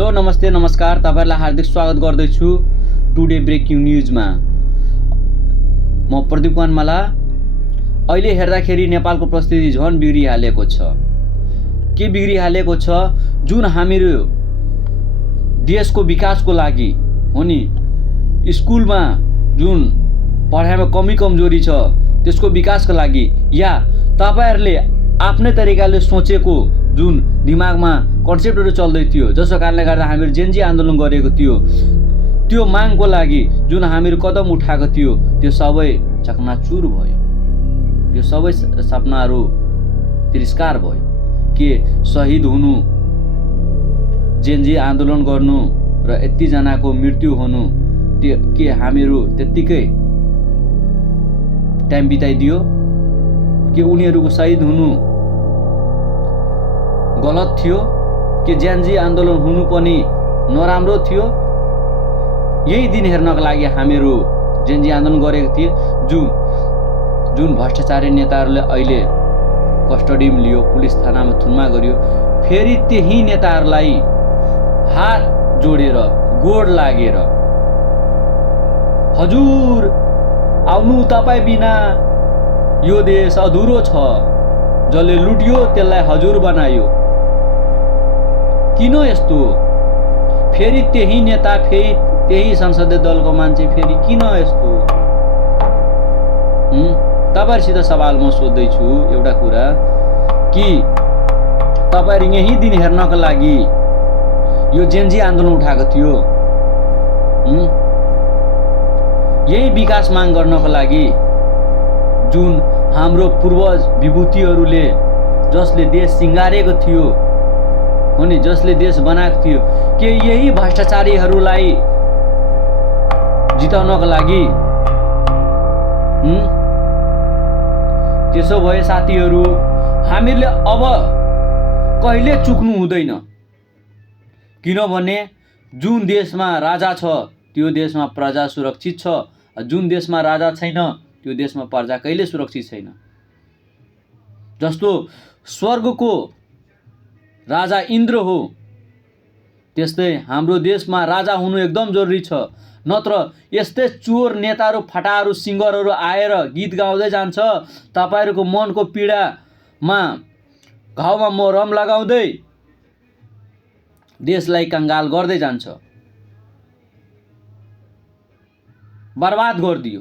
Hello नमस्ते नमस्कार तपाईहरुलाई हार्दिक स्वागत गर्दैछु टुडे ब्रेकिङ न्यूजमा। म प्रदीप कनमाला। अहिले हेर्दाखेरि नेपालको परिस्थिति झन बिग्रिहालेको छ। के बिग्रिहालेको छ? जुन हामीहरू देशको विकासको लागि हो नि, स्कुलमा जुन पढाइमा कमी कमजोरी छ त्यसको विकासको लागि या तपाईहरुले आफ्नै तरिकाले सोचेको जुन दिमागमा कन्सेप्टहरु चल्दै थियो जसको कारणले गर्दा हामीहरू जेनजी आन्दोलन गरेको थियो, त्यो मागको लागि जुन हामीहरू कदम उठाएको थियो त्यो सबै चकनाचुर भयो। त्यो सबै सपनाहरु तिरस्कार भयो। के शहीद हुनु, जेनजी आन्दोलन गर्नु र यति जनाको मृत्यु हुनु त्यो के हामीहरू त्यतिकै टाइम बिताइदियो? के उनीहरुको शहीद हुनु गलत थियो? के जेनजी आन्दोलन हुनु पनि नराम्रो थियो? यही दिन हेर्नको लागि हामीहरू जेनजी आन्दोलन गरेको थिए। जुन भ्रष्टाचारी नेताहरूले अहिले कस्टडीमा लियो, पुलिस थानामा थुनमा गर्यो, फेरि त्यही नेताहरूलाई हात जोडेर गोड लागेर हजुर आउनु, तपाईँ बिना यो देश अधुरो छ, जसले लुट्यो त्यसलाई हजुर बनायो। किन यस्तो? फेरि त्यही नेता, फेरि त्यही संसदीय दलको मान्छे, फेरि किन यस्तो? तपाईहरुसित सवाल म सोध्दैछु एउटा कुरा कि तपाईहरु यही दिन हेर्नको लागि यो जेनजी आन्दोलन उठाएको थियो, यही विकास माग गर्नको लागि जुन हाम्रो पूर्वज विभूतिहरूले जसले देश सिंगारेको थियो हो नि, जसले देश बनाएको थियो, के यही भ्रष्टाचारीहरूलाई जिताउनको लागि? त्यसो भए साथीहरू हामीले अब कहिले चुक्नु हुँदैन। किनभने जुन देशमा राजा छ त्यो देशमा प्रजा सुरक्षित छ, जुन देशमा राजा छैन त्यो देशमा प्रजा कहिले सुरक्षित छैन। जस्तो स्वर्गको राजा इन्द्र हो त्यस्तै हाम्रो देशमा राजा हुनु एकदम जरुरी छ। नत्र यस्तै चोर नेताहरू, फटाहरू, सिङ्गरहरू आएर गीत गाउँदै जान्छ, तपाईहरुको मनको पीडामा घाउमा मरम लगाउँदै देशलाई कंगाल गर्दै जान्छ, बर्बाद गरिदियो।